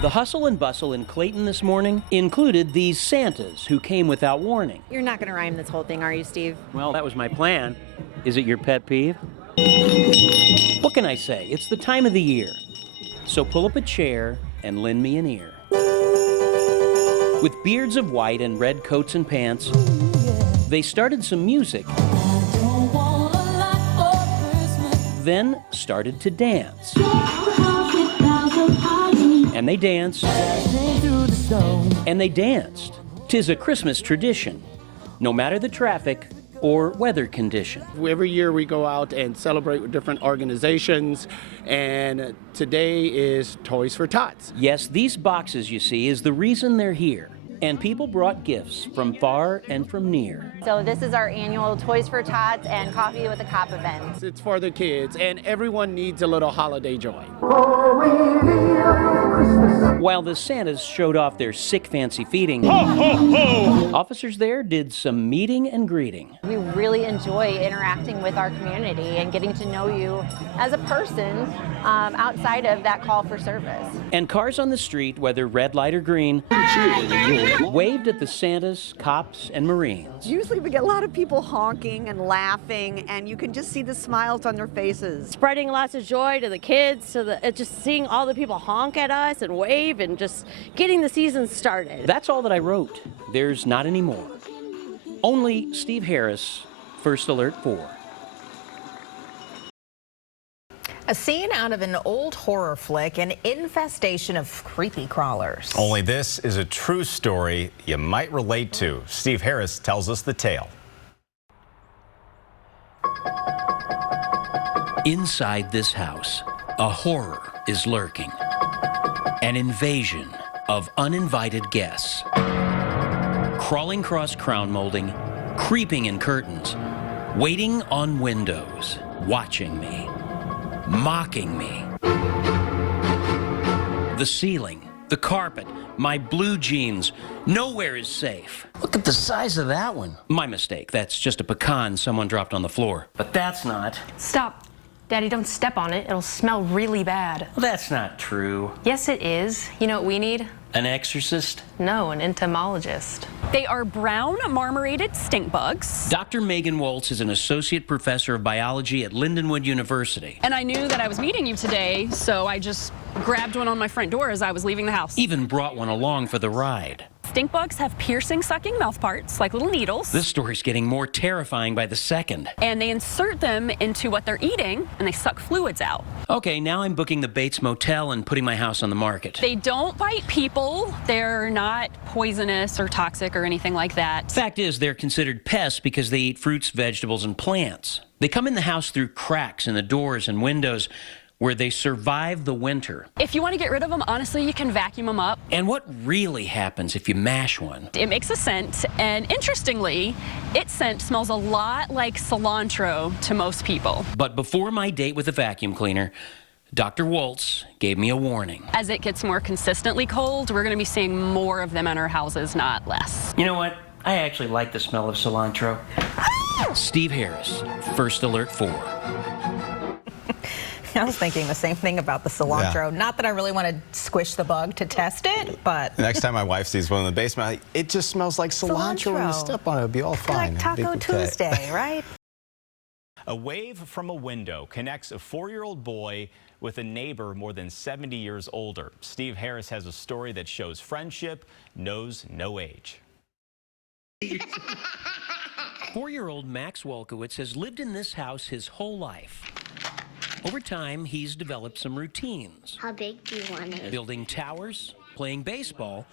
The hustle and bustle in Clayton this morning included these Santas who came without warning. You're not going to rhyme this whole thing, are you, Steve? Well, that was my plan. Is it your pet peeve? What can I say? It's the time of the year. So pull up a chair and lend me an ear. With beards of white and red coats and pants, they started some music, then started to dance. And they danced, and they danced. 'Tis a Christmas tradition, no matter the traffic or weather condition. Every year we go out and celebrate with different organizations, and today is Toys for Tots. Yes, these boxes you see is the reason they're here. And people brought gifts from far and from near. So this is our annual Toys for Tots and Coffee with a Cop event. It's for the kids, and everyone needs a little holiday joy. While the Santas showed off their sick fancy feeding, ho, ho, ho, officers there did some meeting and greeting. We really enjoy interacting with our community and getting to know you as a person outside of that call for service. And cars on the street, whether red light or green, waved at the Santas, cops, and Marines. Usually we get a lot of people honking and laughing, and you can just see the smiles on their faces. Spreading lots of joy to the kids, just seeing all the people honk at us and wave and just getting the season started. That's all that I wrote. There's not any more. Only Steve Harris, First Alert 4. A scene out of an old horror flick, an infestation of creepy crawlers. Only this is a true story you might relate to. Steve Harris tells us the tale. Inside this house, a horror is lurking. An invasion of uninvited guests. Crawling across crown molding, creeping in curtains, waiting on windows, watching me, mocking me. The ceiling, the carpet, my blue jeans, nowhere is safe. Look at the size of that one. My mistake, that's just a pecan someone dropped on the floor. But that's not. Stop. Daddy, don't step on it. It'll smell really bad. Well, that's not true. Yes, it is. You know what we need? An exorcist? No, an entomologist. They are brown marmorated stink bugs. Dr. Megan Waltz is an associate professor of biology at Lindenwood University. And I knew that I was meeting you today, so I just grabbed one on my front door as I was leaving the house. Even brought one along for the ride. Stink bugs have piercing, sucking mouth parts, like little needles. This story's getting more terrifying by the second. And they insert them into what they're eating, and they suck fluids out. Okay, now I'm booking the Bates Motel and putting my house on the market. They don't bite people. They're not poisonous or toxic or anything like that. Fact is, they're considered pests because they eat fruits, vegetables, and plants. They come in the house through cracks in the doors and windows, where they survive the winter. If you want to get rid of them, honestly, you can vacuum them up. And what really happens if you mash one? It makes a scent, and interestingly, its scent smells a lot like cilantro to most people. But before my date with a vacuum cleaner, Dr. Waltz gave me a warning. As it gets more consistently cold, we're going to be seeing more of them in our houses, not less. You know what? I actually like the smell of cilantro. Steve Harris, First Alert 4. I was thinking the same thing about the cilantro. Yeah. Not that I really want to squish the bug to test it, but... The next time my wife sees one in the basement, it just smells like cilantro when you step on it. It'll be all fine. Like Taco Tuesday, right? A wave from a window connects a 4-year-old boy with a neighbor more than 70 years older. Steve Harris has a story that shows friendship knows no age. 4-year-old Max Wolkowitz has lived in this house his whole life. Over time, he's developed some routines. How big do you want it? Building towers, playing baseball,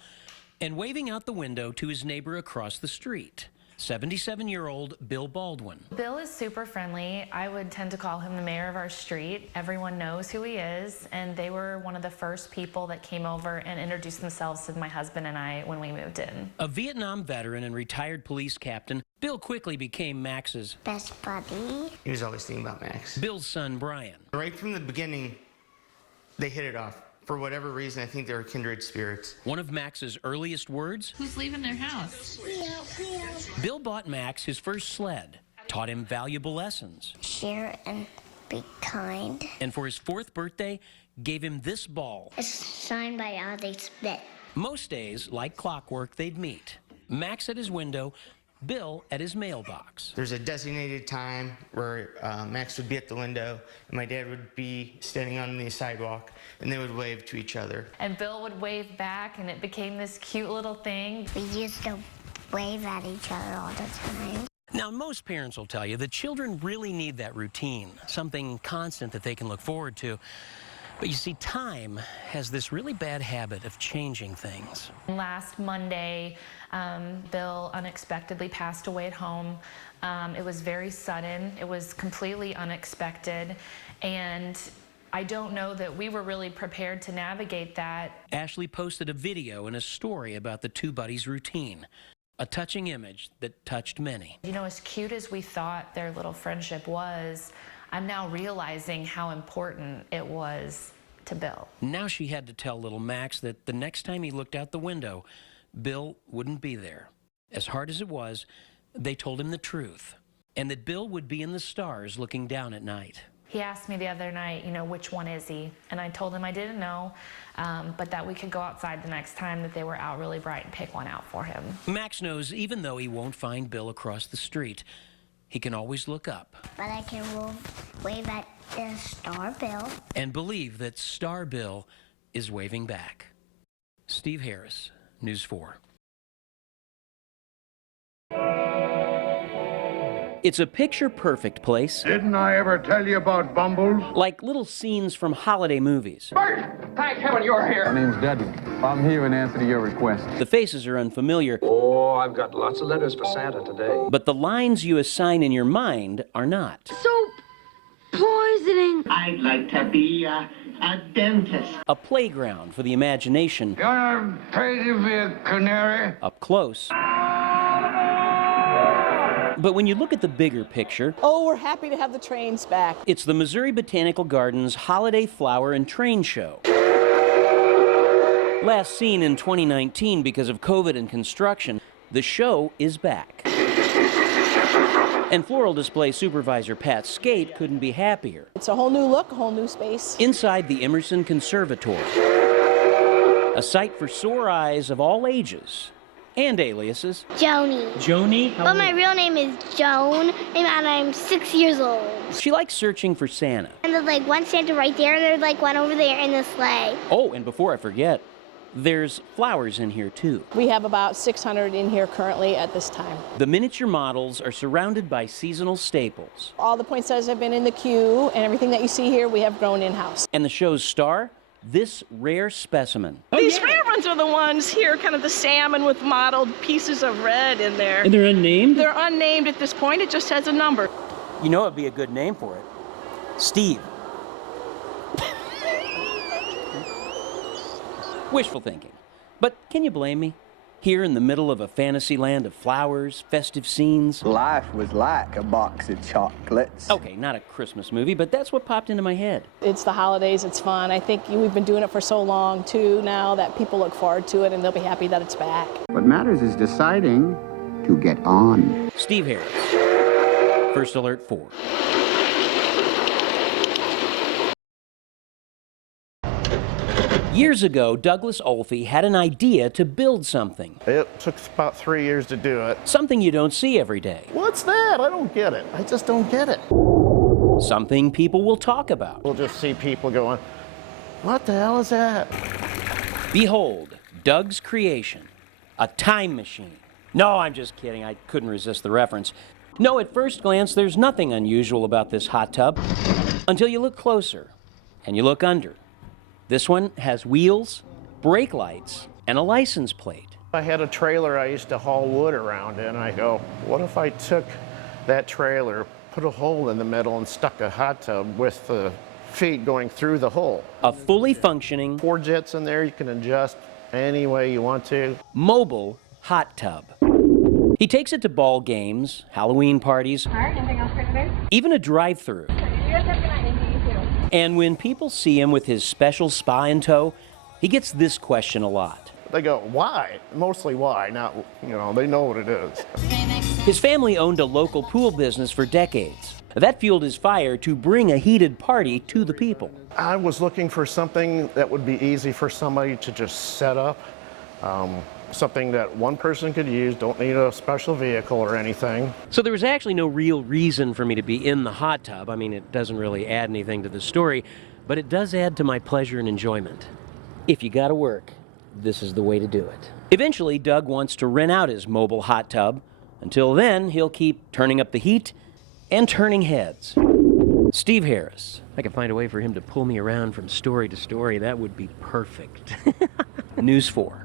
and waving out the window to his neighbor across the street, 77-year-old Bill Baldwin. Bill is super friendly. I would tend to call him the mayor of our street. Everyone knows who he is, and they were one of the first people that came over and introduced themselves to my husband and I when we moved in. A Vietnam veteran and retired police captain, Bill quickly became Max's best buddy. He was always thinking about Max. Bill's son, Brian. Right from the beginning, they hit it off. For whatever reason, I think they were kindred spirits. One of Max's earliest words? Who's leaving their house? Bill bought Max his first sled, taught him valuable lessons. Share and be kind. And for his 4th birthday, gave him this ball. It's signed by Alex Smith. Most days, like clockwork, they'd meet. Max at his window, Bill at his mailbox. There's a designated time where Max would be at the window and my dad would be standing on the sidewalk and they would wave to each other. And Bill would wave back and it became this cute little thing. We used to wave at each other all the time. Now, most parents will tell you that children really need that routine, something constant that they can look forward to. But you see, time has this really bad habit of changing things. Last Monday, Bill unexpectedly passed away at home. It was very sudden. It was completely unexpected. And I don't know that we were really prepared to navigate that. Ashley posted a video and a story about the two buddies' routine. A touching image that touched many. You know, as cute as we thought their little friendship was, I'm now realizing how important it was to Bill. Now she had to tell little Max that the next time he looked out the window, Bill wouldn't be there. As hard as it was, they told him the truth, and that Bill would be in the stars looking down at night. He asked me the other night, you know, which one is he? And I told him I didn't know, but that we could go outside the next time that they were out really bright and pick one out for him. Max knows even though he won't find Bill across the street, he can always look up. But I can wave at the Star Bill. And believe that Star Bill is waving back. Steve Harris, News 4. It's a picture-perfect place. Didn't I ever tell you about Bumbles? Like little scenes from holiday movies. Bert! Thank heaven you're here! My name's Dudley. I'm here in answer to your request. The faces are unfamiliar. Oh, I've got lots of letters for Santa today. But the lines you assign in your mind are not. Soap poisoning. I'd like to be a dentist. A playground for the imagination. You wanna trade to be a canary? Up close. But when you look at the bigger picture... Oh, we're happy to have the trains back. It's the Missouri Botanical Gardens Holiday Flower and Train Show. Last seen in 2019 because of COVID and construction, the show is back. And Floral Display Supervisor Pat Skate couldn't be happier. It's a whole new look, a whole new space. Inside the Emerson Conservatory, a sight for sore eyes of all ages and aliases. Joni. Joni? But my real name is Joan, and I'm 6 years old. She likes searching for Santa. And there's like one Santa right there, and there's like one over there in the sleigh. Oh, and before I forget, there's flowers in here too. We have about 600 in here currently at this time. The miniature models are surrounded by seasonal staples. All the poinsettias have been in the queue, and everything that you see here we have grown in-house. And the show's star? This rare specimen. These rare ones are the ones here, kind of the salmon with mottled pieces of red in there. And they're unnamed? They're unnamed at this point. It just has a number. You know it'd be a good name for it. Steve. Wishful thinking. But can you blame me? Here in the middle of a fantasy land of flowers, festive scenes. Life was like a box of chocolates. Okay, not a Christmas movie, but that's what popped into my head. It's the holidays, it's fun. I think we've been doing it for so long, too, now that people look forward to it and they'll be happy that it's back. What matters is deciding to get on. Steve Harris, First Alert 4. Years ago, Douglas Olfey had an idea to build something. It took about 3 years to do it. Something you don't see every day. What's that? I don't get it. I just don't get it. Something people will talk about. We'll just see people going, what the hell is that? Behold, Doug's creation, a time machine. No, I'm just kidding. I couldn't resist the reference. No, at first glance, there's nothing unusual about this hot tub until you look closer and you look under. This one has wheels, brake lights, and a license plate. I had a trailer I used to haul wood around in. I go, what if I took that trailer, put a hole in the middle, and stuck a hot tub with the feet going through the hole? A fully functioning... 4 jets in there, you can adjust any way you want to. Mobile hot tub. He takes it to ball games, Halloween parties, even a drive-through. And when people see him with his special spa in tow, he gets this question a lot. They go, why? Mostly why, not, you know, they know what it is. His family owned a local pool business for decades. That fueled his fire to bring a heated party to the people. I was looking for something that would be easy for somebody to just set up, something that one person could use, don't need a special vehicle or anything. So there was actually no real reason for me to be in the hot tub. I mean, it doesn't really add anything to the story, but it does add to my pleasure and enjoyment. If you gotta work, this is the way to do it. Eventually, Doug wants to rent out his mobile hot tub. Until then, he'll keep turning up the heat and turning heads. Steve Harris. If I could find a way for him to pull me around from story to story, that would be perfect. News 4.